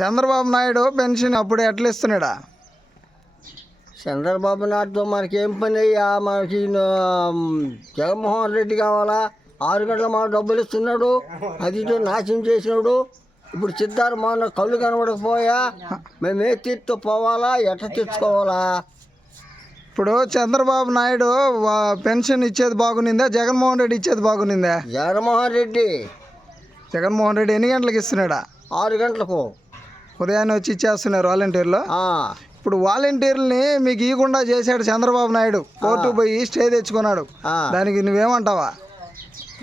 Chandrababu Naidu pension అప్పుడు ఎట్లా ఇస్తున్నాడా? చంద్రబాబు నాయుడుతో మనకేం పని అయ్యా? మనకి జగన్మోహన్ రెడ్డి కావాలా? 6 గంటల మాట డబ్బులు ఇస్తున్నాడు, అది ఇటు నాశనం చేసినాడు. ఇప్పుడు సిద్ధార్థ మన కళ్ళు కనబడకపోయా, మేము ఏ తీర్తో పోవాలా, ఎట్లా తెచ్చుకోవాలా? ఇప్పుడు చంద్రబాబు నాయుడు పెన్షన్ ఇచ్చేది బాగునిందా, జగన్మోహన్ రెడ్డి ఇచ్చేది బాగునిందా? జగన్మోహన్ రెడ్డి ఎన్ని గంటలకు ఇస్తున్నాడా? 6 గంటలకు ఉదయాన్నే వచ్చి ఇచ్చేస్తున్నారు వాలంటీర్లు. ఇప్పుడు వాలంటీర్లని మీకు ఇవ్వకుండా చేశాడు చంద్రబాబు నాయుడు, కోర్టు పోయి స్టే తెచ్చుకున్నాడు. దానికి నువ్వేమంటావా?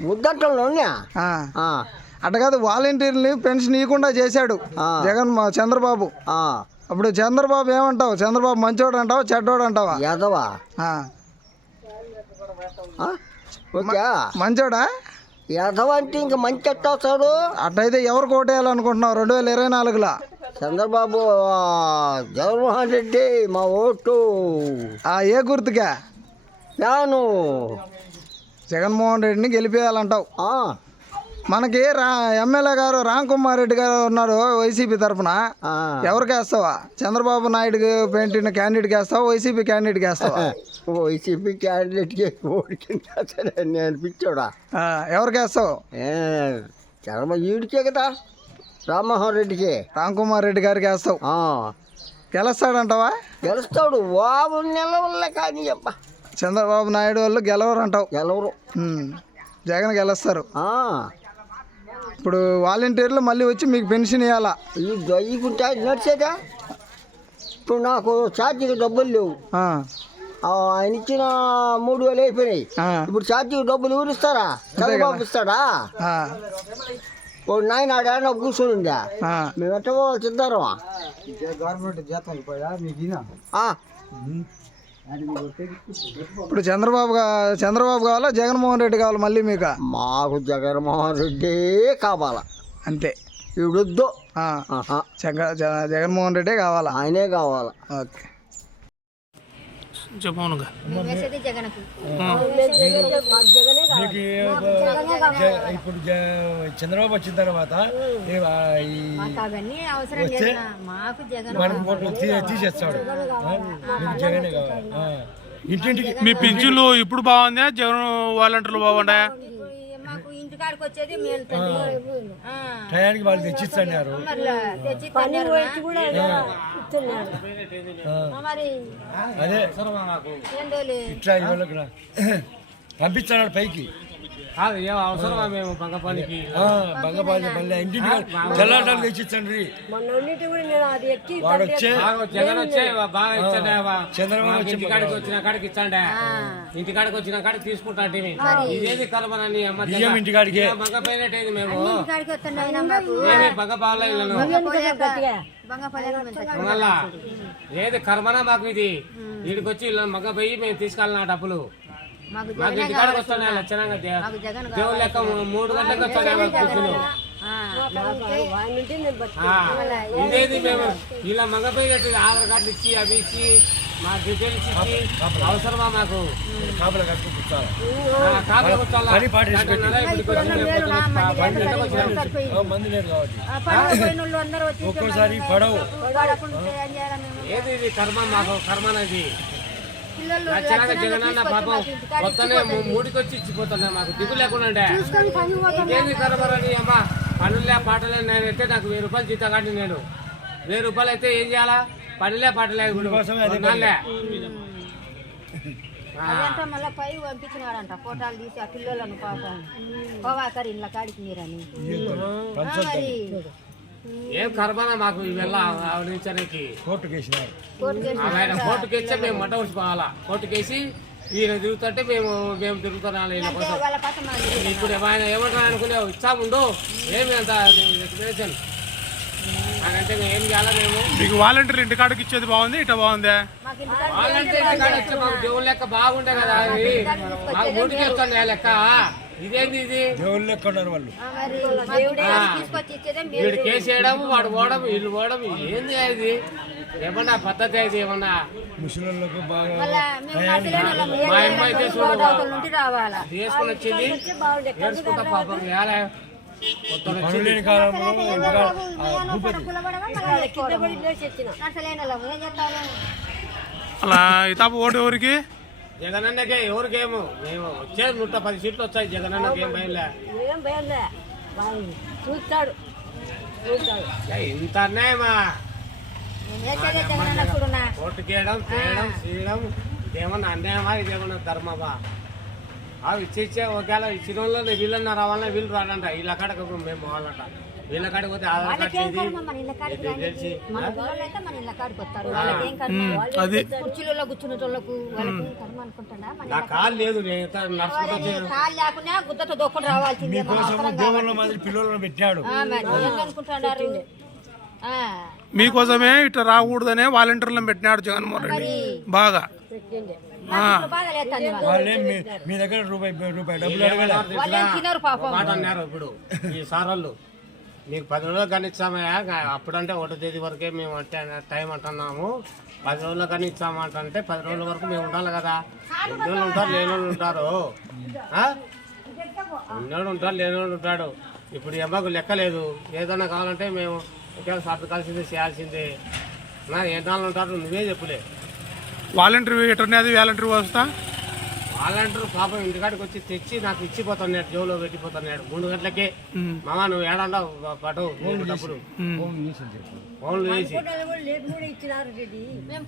ముద్దంటలోనే అట్ట కాదు, వాలంటీర్ని పెన్షన్ ఇవ్వకుండా చేశాడు చంద్రబాబు. అప్పుడు చంద్రబాబు ఏమంటావు? చంద్రబాబు మంచోడు అంటావా, చెడ్డోడు అంటావా? మంచోడా? యాదవ అంటే ఇంకా మంచి ఎట్టవుతాడు. అట్టయితే ఎవరు కోటేయాలనుకుంటున్నావు 2024లో? చంద్రబాబు, జగన్మోహన్ రెడ్డి మా ఓటు. ఏ గుర్తుగా? యాను జగన్మోహన్ రెడ్డిని గెలిపేయాలంటావు. మనకి ఎమ్మెల్యే గారు రామ్ కుమార్ రెడ్డి గారు ఉన్నారు వైసీపీ తరఫున. ఎవరికి వేస్తావా? చంద్రబాబు నాయుడు పెట్టిన క్యాండిడేట్కి వేస్తావా, వైసీపీ క్యాండిడేట్కి వేస్తావా? వైసీపీ క్యాండిడేట్కి నేను అనిపించాడా? ఎవరికి వేస్తావు? ఈడికే కదా, రామ్మోహన్ రెడ్డికి. రామ్ కుమార్ రెడ్డి గారికి వేస్తావు. గెలుస్తాడంటావా? గెలుస్తాడు, బాబు నిలవల్లే. కానీ అబ్బా, చంద్రబాబు నాయుడు వాళ్ళు గెలవరు అంటావు? గెలవరు, జగన్ గెలుస్తారు. ఇప్పుడు వాలంటీర్లు మళ్ళీ వచ్చి మీకు పెన్షన్ ఇవ్వాలా? ఇవ్వకుంటే నడిచేదా? ఇప్పుడు నాకు ఛార్జీకి డబ్బులు లేవు. ఆయన ఇచ్చిన 3,000 అయిపోయినాయి. ఇప్పుడు ఛార్జీకి డబ్బులు ఎవరు ఇస్తారా? చంద్రబాబు ఇస్తాడా? ఇప్పుడు నాయన ఆడ కూర్చొని ఉందా? మేము ఎట్ట పోవాలి సిద్ధారం? గవర్నమెంట్ జీతం ఇప్పుడు చంద్రబాబు కావాలా, జగన్మోహన్ రెడ్డి కావాలా? మళ్ళీ మీకు? మాకు జగన్మోహన్ రెడ్డి కావాలా అంతే. ఇవిడొద్దు, జగన్మోహన్ రెడ్డే కావాలా? ఆయనే కావాలా. ఓకే. ఇప్పుడు చంద్రబాబు వచ్చిన తర్వాత తీసేస్తాడు. జగనే కావాలి ఇంటింటికి. మీ పింఛన్లు ఇప్పుడు బాగుందా? జగన్ వాలంటీర్లు బాగుంటాయా? టయానికి వాళ్ళు తెచ్చిస్తున్నారు. అదే ఇట్లా ఇవాళ పంపిస్తున్నాడు పైకి. అవసరమా మేము బంగపాలి మళ్ళీ ఇంటింటి తెల్లాటాలు తెచ్చిచ్చండి. వాడు వచ్చే చంద్రబాబు ఇంటికాడికి వచ్చిన కాడికి ఇచ్చండి, ఇంటికాడికి వచ్చిన కాడికి తీసుకుంటాంటే ఇదేది కలమని బియ్యం ఇంటికాడికి బంగపోయినట్టేది. మేము బంగపాల మళ్ళా ఏది కర్మనా మాకు ఇది. వీడికి వచ్చి మగ్గపోయి మేము తీసుకెళ్ళిన డబ్బులు మాకు ఇంటికాడికి వస్తున్నాయి. లక్షణంగా దేవుడు లెక్క 3 గంటలకు వస్తున్నాయి. ఇదేది మేము ఇలా మగపోయి కట్టి ఆధార్ కార్డు ఇచ్చి అవి ఇచ్చి మా డీటెయిల్స్ ఇచ్చి అవసరమా మాకు? ఒక్కోసారి పడవు. ఏది ఇది కర్మ, మాకు కర్మనది. లక్షణంగా జగనన్న పాపం మొత్తనే 3కి వచ్చి ఇచ్చిపోతున్నా, మాకు దిగు లేకుండా. ఇంకేంది కర్మరని అమ్మా, పనులే పాటలే. నేనైతే నాకు 1000 రూపాయలు జీతం కాదు. నేను 1000 రూపాయలు అయితే ఏం చేయాలా? పనులే పాటలే. మళ్ళీ పై పంపించినాడంట ఫోటోలు తీసి ఆ పిల్లలను పాపం పోవాకరి ఇళ్ళ కాడికి మీరని. ఏం కర్మనా మాకు ఇవెల్లా ఆవిడించడానికి. కోర్టుకేసినారు. కోర్టుకేస్తే మేము మట ఉంచుకోవాలా? కోర్టుకేసి వీళ్ళు తిరుగుతుంటే మేము తిరుగుతున్నాం వీళ్ళ కోసం. ఇప్పుడు ఆయన ఏమంటారు అనుకునే ఇచ్చాముండు ఏమి అంత ఎక్స్ప్రెషన్ అంటే మేము ఏం చేయాలా? మేము మీకు వాలంటీర్ ఇంటికాడికి ఇచ్చేది బాగుంది, ఇట్లా బాగుందా? వాలంటీర్ ఇంటికాడ ఇచ్చే మాకు దేవుడు లెక్క బాగుండే కదా. అది మాకు 3కి వస్తుంది లెక్క. ఇదేంది ఇది? దేవుళ్ళు లెక్క ఉన్నారు వాళ్ళు. వీడు కేసు వేయడం, వాడు పోవడం, వీళ్ళు పోవడం, ఏంది ఇది? ఏమన్నా పద్ధతి అయితే ఏమన్నా? ముసలిళ్ళకు బాగా మా అమ్మ అయితే చూడ తీసుకుని వచ్చింది నేర్చుకుంటా పాపం. పనులు లేని కాలంలో ఇంటికాడ భూపతి అలా ఇతాపు ఓటు ఎవరికి? జగనన్నకే ఎవరికేమో మేము వచ్చేది 110 సీట్లు వచ్చాయి. జగనన్నకి ఏం భయంలే. చూస్తాడు ఇంత అన్యాయమా ఓటు చేయడం చేయడం ఇదేమన్నా అన్యాయమా ఇదేమన్నా ధర్మమా? ఇచ్చే ఒకవేళ ఇచ్చిన వాళ్ళు వీళ్ళన్నా రావాలన్నా వీళ్ళు రాడంట. వీళ్ళ కాడకు మేము పోవాలంట. వీళ్ళ కాడికి పోతే ఆధార్ కార్డు తెలిసి కుర్చీలలో కూర్చునేటోళ్ళకు నా కాలు లేదు. నడుచుకుంటూ కాలు లేకుండా గుద్దతో దొక్కడు రావాల్సిందే. మీకోసం దేవుళ్ళ మాదిరి పిల్లలను పెట్టాడు. అనుకుంటున్నారు మీకోసమే ఇట్లా రాకూడదనే వాలంటీర్లను పెట్టినాడు జగన్మోహన్ రెడ్డి. బాగా వాళ్ళే మీ దగ్గర రూపాయి డబ్బులు అడగలే. మాట అన్నారు ఇప్పుడు ఈ సార్ వాళ్ళు. మీకు 10 రోజులు కానీ ఇచ్చామయ్యా, అప్పుడంటే 1వ తేదీ వరకే మేము అంటే టైం అంటున్నాము. 10 రోజులు కానీ ఇచ్చామంటే 10 రోజుల వరకు మేము ఉండాలి కదా. ఉన్నోళ్ళు ఉంటారు, లేనోళ్ళు ఉంటారు. ఉన్నోళ్ళు ఉంటారు, లేనోళ్ళు ఉంటాడు. ఇప్పుడు ఎమ్మకు లెక్కలేదు. ఏదైనా కావాలంటే మేము ఒకేలా సర్దుకాల్సిందే, చేయాల్సిందే. ఏ నాళ్ళు ఉంటారు నువ్వే చెప్పులే. వాలంటీర్ ఎటర్నేది వాలంటీర్ వస్తా వాళ్ళంటారు పాపం ఇంటికాడికి వచ్చి తెచ్చి నాకు ఇచ్చిపోతున్నాడు, జోలో పెట్టిపోతున్నాడు 3 గంటలకే. మామ నువ్వు ఏడంటావు పటు డబ్బులు ఫోన్లు వేసి మేము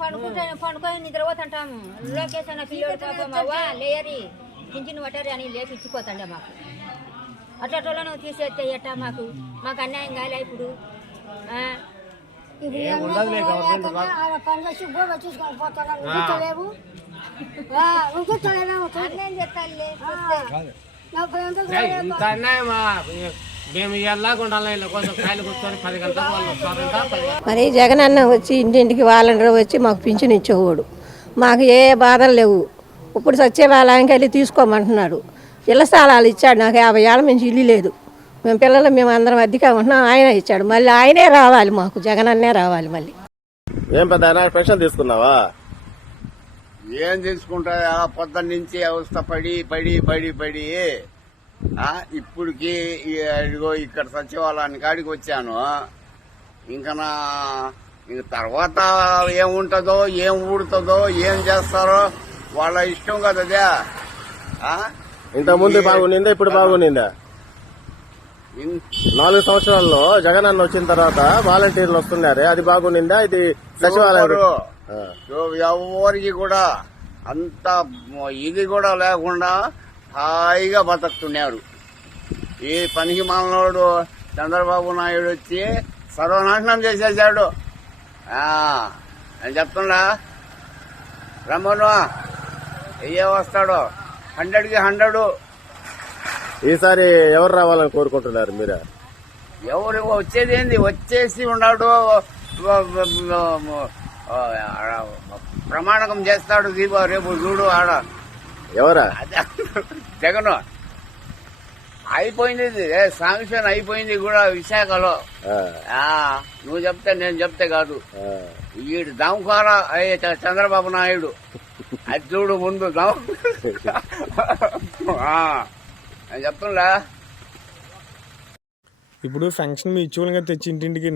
పండుకొని నిద్రపోతుంటాము. లోకేష్ అన్న పిల్లలు పాపం అవ్వా లేయరి పింఛను పట్టారు అని లేచి ఇచ్చిపోతాండే మాకు. అట్లా తీసేస్తే ఎట్టా మాకు అన్యాయం కాలే ఇప్పుడు. ఉండదులే గవర్నమెంట్ ఇంత అన్యాయమా? మేము ఎలాగ ఉండాలి వీళ్ళ కోసం కాయలు కూర్చొని 10 గంటలకు వాళ్ళు వస్తారంట. మరి జగన్ అన్న వచ్చి ఇంటింటికి వాలంటీర్ వచ్చి మాకు పింఛను ఇచ్చేవాడు. మాకు ఏ బాధలు లేవు. ఇప్పుడు సచివాలయానికి వెళ్ళి తీసుకోమంటున్నాడు. ఇళ్ల స్థలాలు ఇచ్చాడు. నాకు 50 ఏళ్ళ నుంచి ఇల్లు లేదు. మేము పిల్లలు మేము అందరం అద్దెగా ఉంటున్నాం. ఆయన ఇచ్చాడు. మళ్ళీ ఆయనే రావాలి, మాకు జగన్ అన్నే రావాలి. మళ్ళీ ఏం పెద్ద పెన్షన్ తీసుకున్నావా? ఏం తీసుకుంటా? పొద్దున్న నుంచి అవస్థ పడి ఇప్పటికి ఇదిగో ఇక్కడ సచివాలయానికి కాడికి వచ్చాను. ఇంక తర్వాత ఏముంటుందో, ఏం ఊడుతుందో, ఏం చేస్తారో వాళ్ళ ఇష్టం కదా. ఇంత ముందు బాగుండిందా? ఇప్పుడు బాగుండిందా? 4 సంవత్సరాల్లో జగన్ అన్న వచ్చిన తర్వాత వాలంటీర్లు వస్తున్నారే, అది బాగుండిందా? ఇది సచివాలయం ఎవరికి కూడా అంత ఇది కూడా లేకుండా హాయిగా బతుకుతున్నారు. ఈ పనికి మాలనోడు చంద్రబాబు నాయుడు వచ్చి సర్వనాశనం చేసేసాడు. నేను చెప్తున్నా, రమ్మను అయ్యే వస్తాడు 100కి 100. ఈసారి ఎవరు రావాలని కోరుకుంటున్నారు మీరు? ఎవరు వచ్చేది ఏంది? వచ్చేసి ఉన్నాడు, ప్రమాణకం చేస్తాడు. దీప రేపు చూడు ఆడ. ఎవరా? జగన్ అయిపోయింది, శాంక్షన్ అయిపోయింది కూడా విశాఖలో. నువ్వు చెప్తే నేను చెప్తే కాదు. ఈ దమ్కార చంద్రబాబు నాయుడు అది చూడు ముందు నేను చెప్తున్నా. ఇప్పుడు ఫంక్షన్ మీ ఇచ్చేవాళ్ళగా తెచ్చి ఇంటింటికి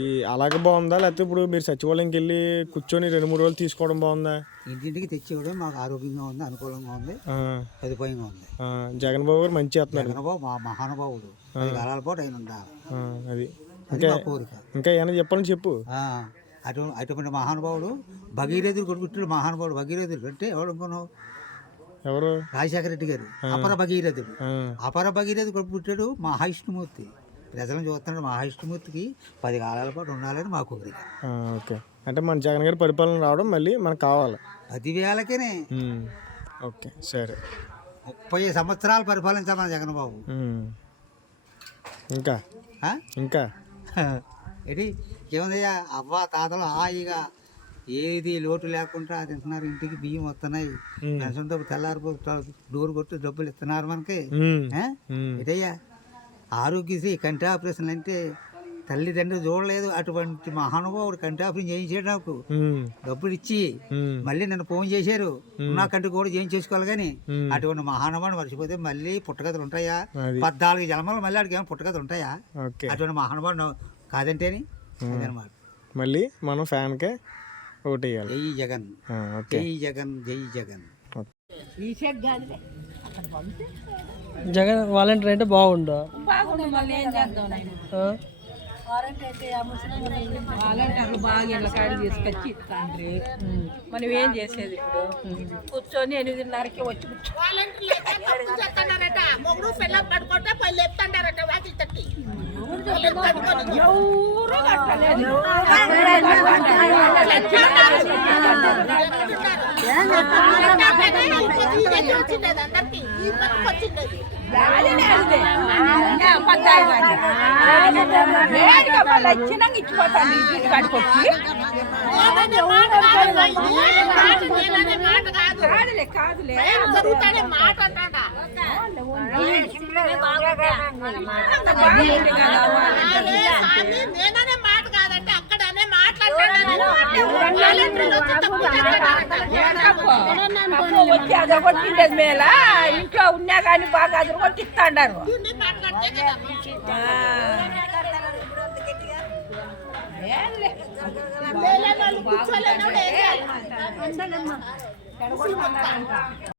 ఈ అలాగే బాగుందా, లేకపోతే ఇప్పుడు మీరు సచివాలయంకి వెళ్ళి కూర్చొని 2-3 రోజులు తీసుకోవడం బాగుందా? ఇంటింటికి తెచ్చివ్వడం మాకు ఆరోగ్యంగా ఉంది, అనుకూలంగా ఉంది, సదుపాయంగా ఉంది. జగన్ బాబు గారు మంచి చేస్తున్నారు. జగన్బాబు మా మహానుభావుడు, 10 కాలాల పాటు ఆయన ఉండాలి. అది మా కోరిక. ఇంకా ఏమైనా చెప్పాలని చెప్పు. అటువంటి మహానుభావుడు భగీరథుడు కొడుకుట్టాడు. మహానుభావుడు భగీరథుడు అంటే ఎవరు అనుకున్నావు? ఎవరు? రాజశేఖర రెడ్డి గారు అపర భగీరథుడు. అపర భగీరథుడు కొడుకు పుట్టాడు మహావిష్ణుమూర్తి. ప్రజలను చూస్తున్నాడు. మహావిష్ణుమూర్తికి 10 కాలాల పాటు ఉండాలని మా కోరిక. ఓకే, అంటే మన జగన్ గారి పరిపాలన రావడం మళ్ళీ మనకు కావాలి. 10 వేలకేనే. ఓకే, సరే. 30 సంవత్సరాలు పరిపాలించాలి మన జగన్ బాబు. ఇంకా ఇంకా ఏంటి ఏముందయ్యా? అవ్వ తాతలు హాయిగా ఏది లోటు లేకుండా తింటున్నారు. ఇంటికి బియ్యం వస్తున్నాయి. పెన్షన్ డబ్బు తెల్లారిపోతారు, డోర్ కొట్టి డబ్బులు ఇస్తున్నారు మనకి. ఏటయ్యా ఆరోగ్యశ్రీ కంటి ఆపరేషన్ అంటే తల్లిదండ్రులు చూడలేదు, అటువంటి మహానుభావుడు కంటి ఆపరేషన్ చేయించాడు నాకు. డబ్బులు ఇచ్చి మళ్ళీ నన్ను ఫోన్ చేశారు, నా కంటి కూడా చేయించేసుకోవాలి కానీ అటువంటి మహానుభావుడు మర్చిపోతే మళ్ళీ పుట్టగతులు ఉంటాయా? 14 జన్మలు మళ్ళీ ఆడికి ఏమో పుట్టగతులు ఉంటాయా? అటువంటి మహానుభావుడు కాదంటేని అదనమాట. మళ్ళీ మనం ఫ్యాన్కే ఓటు వేయాలి. జై జగన్, జై జగన్, జై జగన్. జగన్ వాలంటీర్ అంటే బాగుండు. వాలంటీర్లు బాగా ఇళ్ళ కాడికి తీసుకొచ్చి ఇస్తాండ్రి. మనం ఏం చేసేది ఇప్పుడు? కూర్చొని 8:30కి వచ్చి వచ్చినాక ఇచ్చిపోతాను ఇంటి కాడికి వచ్చి కాదులే వచ్చి అదొకటిండేది మేళ ఇంట్లో ఉన్నా కానీ బాగా అది కొట్టిస్తాడారు.